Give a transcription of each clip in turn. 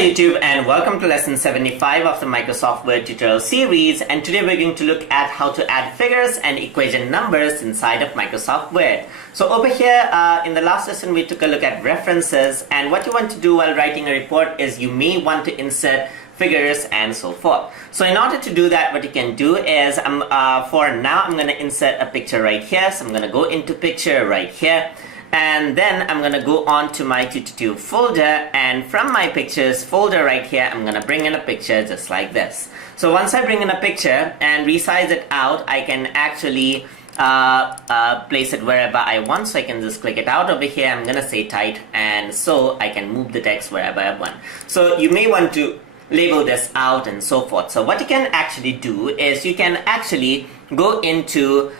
YouTube, and welcome to lesson 75 of the Microsoft Word tutorial series. And today we're going to look at how to add figures and equation numbers inside of Microsoft Word. So over here in the last lesson we took a look at references, and what you want to do while writing a report is you may want to insert figures and so forth. So in order to do that, what you can do is for now I'm going to insert a picture right here. So I'm going to go into picture right here. And then I'm going to go on to my 222 folder, and from my pictures folder right here I'm going to bring in a picture just like this. So once I bring in a picture and resize it out, I can actually place it wherever I want. So I can just click it out over here. I'm going to say tight, and so I can move the text wherever I want. So you may want to label this out and so forth. So what you can actually do is you can actually go into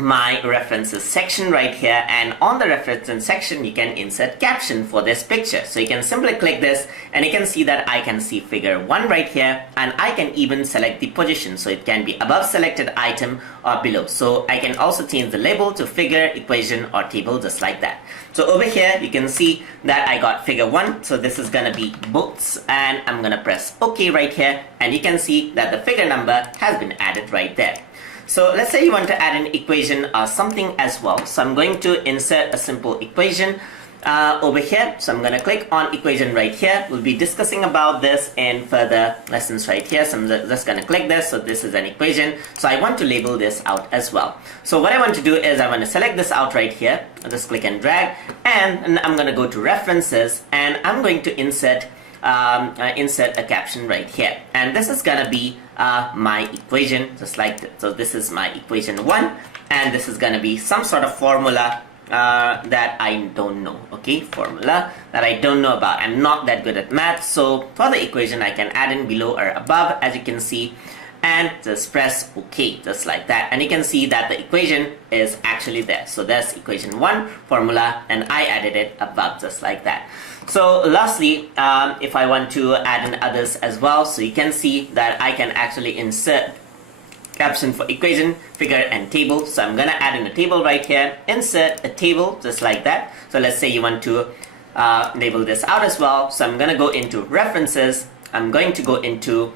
my references section right here, and on the references section you can insert caption for this picture. So you can simply click this and you can see that I can see figure 1 right here, and I can even select the position, so it can be above selected item or below. So I can also change the label to figure, equation or table just like that. So over here you can see that I got figure 1, so this is gonna be books, and I'm gonna press OK right here, and you can see that the figure number has been added right there. So let's say you want to add an equation or something as well. So I'm going to insert a simple equation over here. So I'm going to click on equation right here. We'll be discussing about this in further lessons right here. So I'm just going to click this. So this is an equation. So I want to label this out as well. So what I want to do is I want to select this out right here. I'll just click and drag, and I'm going to go to references, and I'm going to insert a caption right here, and this is gonna be my equation just like this. So this is my equation 1, and this is gonna be some sort of formula that I don't know. Okay, formula that I don't know about. I'm not that good at math, so for the equation I can add in below or above, as you can see, and just press OK just like that, and you can see that the equation is actually there. So there's equation 1 formula, and I added it above just like that. So lastly, if I want to add in others as well, so you can see that I can actually insert caption for equation, figure and table. So I'm gonna add in a table right here, insert a table just like that. So let's say you want to label this out as well. So I'm gonna go into references, I'm going to go into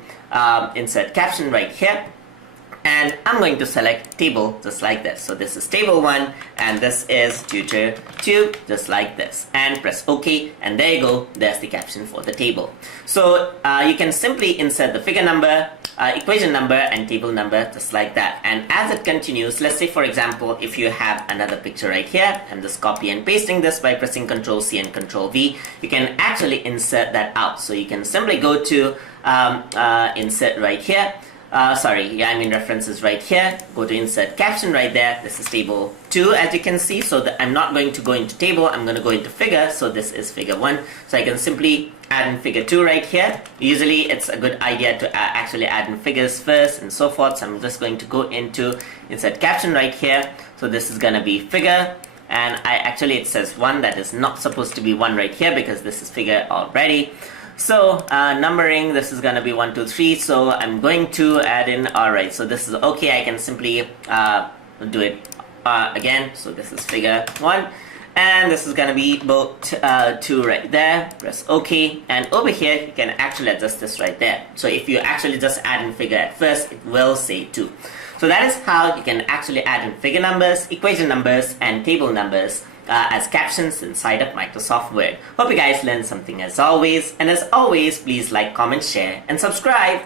insert caption right here, and I'm going to select table just like this. So this is table 1, and this is tutor 2 just like this, and press OK, and there you go, there's the caption for the table. So you can simply insert the figure number, equation number and table number just like that. And as it continues, let's say for example if you have another picture right here, I'm just copy and pasting this by pressing Ctrl C and Ctrl V, you can actually insert that out. So you can simply go to insert right here, references right here, go to insert caption right there. This is table 2 as you can see, so that I'm not going to go into table, I'm going to go into figure. So this is figure 1, so I can simply add in figure 2 right here. Usually it's a good idea to actually add in figures first and so forth. So I'm just going to go into insert caption right here. So this is going to be figure, and it says 1, that is not supposed to be 1 right here because this is figure already. So numbering, this is going to be 1, 2, 3, so I'm going to add in, alright, so this is okay. I can simply do it again. So this is figure 1, and this is going to be book 2 right there, press OK, and over here you can actually adjust this right there. So if you actually just add in figure at first, it will say 2. So that is how you can actually add in figure numbers, equation numbers and table numbers as captions inside of Microsoft Word. Hope you guys learned something as always, and as always, please like, comment, share and subscribe.